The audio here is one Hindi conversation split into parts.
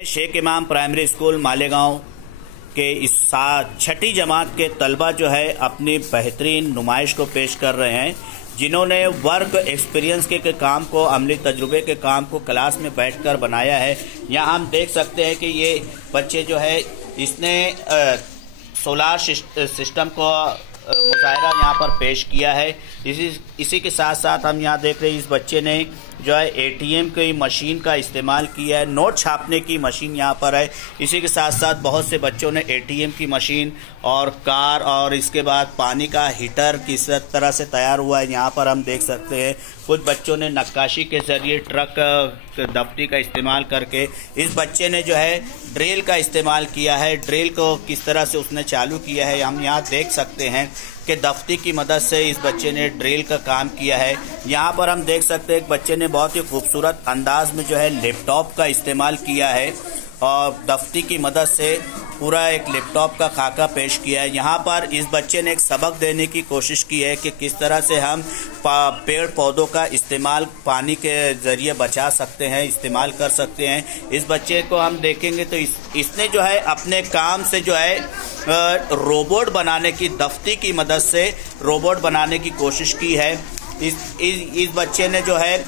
शेख इमाम प्राइमरी स्कूल मालेगांव के इस छठी जमात के तलबा जो है अपनी बेहतरीन नुमाइश को पेश कर रहे हैं, जिन्होंने वर्क एक्सपीरियंस के काम को, अमली तजुर्बे के काम को क्लास में बैठकर बनाया है। यहाँ हम देख सकते हैं कि ये बच्चे जो है इसने सोलार सिस्टम को मुजाहिरा यहाँ पर पेश किया है। इसी के साथ साथ हम यहाँ देख रहे हैं इस बच्चे ने जो है एटीएम की मशीन का इस्तेमाल किया है। नोट छापने की मशीन यहाँ पर है। इसी के साथ साथ बहुत से बच्चों ने एटीएम की मशीन और कार और इसके बाद पानी का हीटर किस तरह से तैयार हुआ है यहाँ पर हम देख सकते हैं। कुछ बच्चों ने नक्काशी के जरिए ट्रक दफ्ती का इस्तेमाल करके, इस बच्चे ने जो है ड्रिल का इस्तेमाल किया है। ड्रिल को किस तरह से उसने चालू किया है हम यहाँ देख सकते हैं कि दफ्ती की मदद से इस बच्चे ने ड्रिल का काम किया है। यहाँ पर हम देख सकते हैं एक बच्चे ने बहुत ही खूबसूरत अंदाज में जो है लैपटॉप का इस्तेमाल किया है और दफ्ती की मदद से पूरा एक लैपटॉप का खाका पेश किया है। यहाँ पर इस बच्चे ने एक सबक देने की कोशिश की है कि किस तरह से हम पेड़ पौधों का इस्तेमाल पानी के जरिए बचा सकते हैं, इस्तेमाल कर सकते हैं। इस बच्चे को हम देखेंगे तो इसने जो है अपने काम से जो है रोबोट बनाने की, दफ्ती की मदद से रोबोट बनाने की कोशिश की है। इस बच्चे ने जो है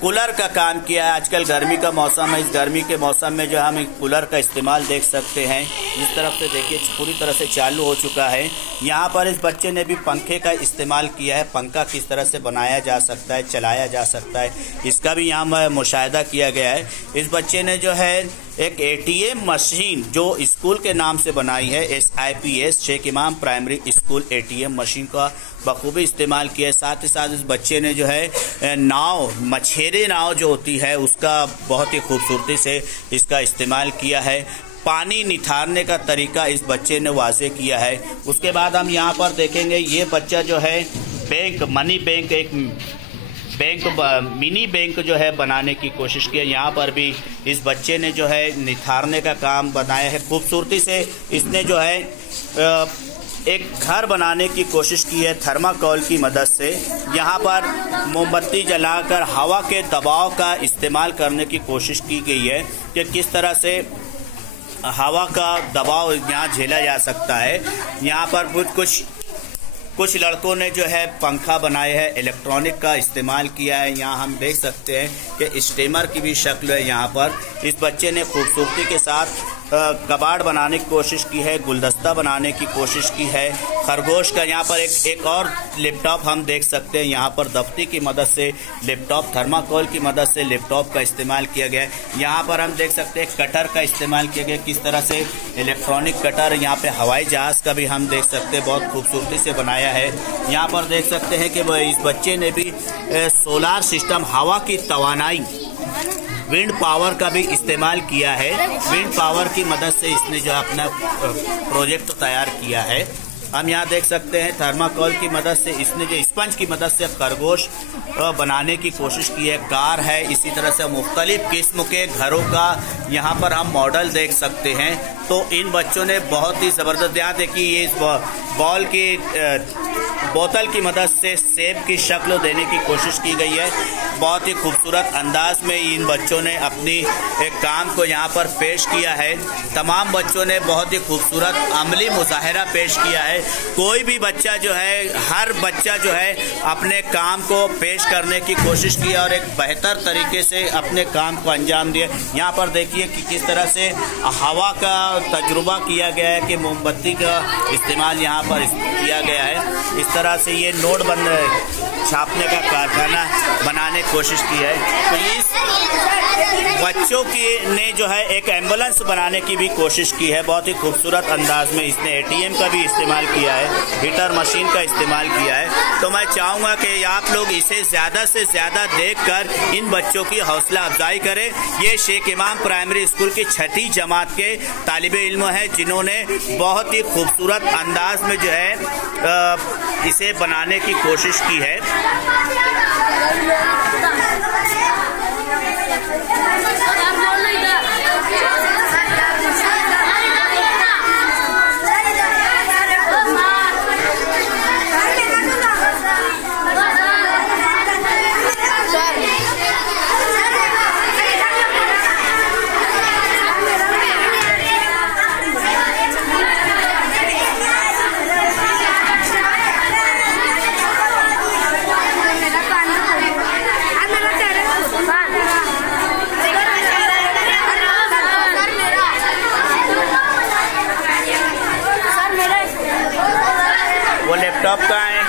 कूलर का काम किया है। आजकल गर्मी का मौसम है, इस गर्मी के मौसम में जो हम एक कूलर का इस्तेमाल देख सकते हैं। इस तरफ से देखिए पूरी तरह से चालू हो चुका है। यहाँ पर इस बच्चे ने भी पंखे का इस्तेमाल किया है। पंखा किस तरह से बनाया जा सकता है, चलाया जा सकता है, इसका भी यहाँ मुशाहिदा किया गया है। इस बच्चे ने जो है एक एटीएम मशीन जो स्कूल के नाम से बनाई है, SIPS शेख इमाम प्राइमरी स्कूल एटीएम मशीन का बखूबी इस्तेमाल किया है। साथ ही साथ इस बच्चे ने जो है नाव, मछेरे नाव जो होती है उसका बहुत ही खूबसूरती से इसका इस्तेमाल किया है। पानी निथारने का तरीका इस बच्चे ने वाज़े किया है। उसके बाद हम यहाँ पर देखेंगे ये बच्चा जो है बैंक, मनी बैंक, एक बैंक, मिनी बैंक जो है बनाने की कोशिश की है। यहाँ पर भी इस बच्चे ने जो है निथारने का काम बनाया है। खूबसूरती से इसने जो है एक घर बनाने की कोशिश की है थर्माकोल की मदद से। यहाँ पर मोमबत्ती जलाकर हवा के दबाव का इस्तेमाल करने की कोशिश की गई है कि किस तरह से हवा का दबाव यहाँ झेला जा सकता है। यहाँ पर कुछ लड़कों ने जो है पंखा बनाए है, इलेक्ट्रॉनिक का इस्तेमाल किया है। यहाँ हम देख सकते हैं कि स्टीमर की भी शक्ल है। यहाँ पर इस बच्चे ने खूबसूरती के साथ कबाड़ बनाने की कोशिश की है, गुलदस्ता बनाने की कोशिश की है। खरगोश का यहाँ पर एक और लैपटॉप हम देख सकते हैं। यहाँ पर दफ्ती की मदद से लैपटॉप, थर्माकोल की मदद से लैपटॉप का इस्तेमाल किया गया है। यहाँ पर हम देख सकते हैं कटर का इस्तेमाल किया गया, किस तरह से इलेक्ट्रॉनिक कटर। यहाँ पे हवाई जहाज का भी हम देख सकते हैं, बहुत खूबसूरती से बनाया है। यहाँ पर देख सकते हैं कि इस बच्चे ने भी सोलार सिस्टम, हवा की तवानाई, विंड पावर का भी इस्तेमाल किया है। विंड पावर की मदद से इसने जो अपना प्रोजेक्ट तैयार किया है। हम यहाँ देख सकते हैं थर्माकोल की मदद से इसने जो स्पंज की मदद से खरगोश बनाने की कोशिश की है। कार है, इसी तरह से मुख्तलिफ किस्म के घरों का यहाँ पर हम मॉडल देख सकते हैं। तो इन बच्चों ने बहुत ही ज़बरदस्त, यहाँ देखिए ये बॉल की बोतल की मदद से सेब की शक्ल देने की कोशिश की गई है। बहुत ही खूबसूरत अंदाज में इन बच्चों ने अपनी एक काम को यहाँ पर पेश किया है। तमाम बच्चों ने बहुत ही खूबसूरत अमली मुजाहिरा पेश किया है। कोई भी बच्चा जो है, हर बच्चा जो है अपने काम को पेश करने की कोशिश की और एक बेहतर तरीके से अपने काम को अंजाम दिया। यहाँ पर देखिए कि किस तरह से हवा का तजुर्बा किया गया है कि मोमबत्ती का इस्तेमाल यहाँ पर किया गया है। इस तरह से ये नोट छापने का कारखाना बनाने की कोशिश की है। तो इस बच्चों की ने जो है एक एम्बुलेंस बनाने की भी कोशिश की है। बहुत ही खूबसूरत अंदाज में इसने एटीएम का भी इस्तेमाल किया है, हीटर मशीन का इस्तेमाल किया है। तो मैं चाहूँगा कि आप लोग इसे ज़्यादा से ज़्यादा देखकर इन बच्चों की हौसला अफजाई करें। ये शेख इमाम प्राइमरी स्कूल की छठी जमात के तालिबे इल्म है, जिन्होंने बहुत ही खूबसूरत अंदाज में जो है इसे बनाने की कोशिश की है। लैपटॉप का है।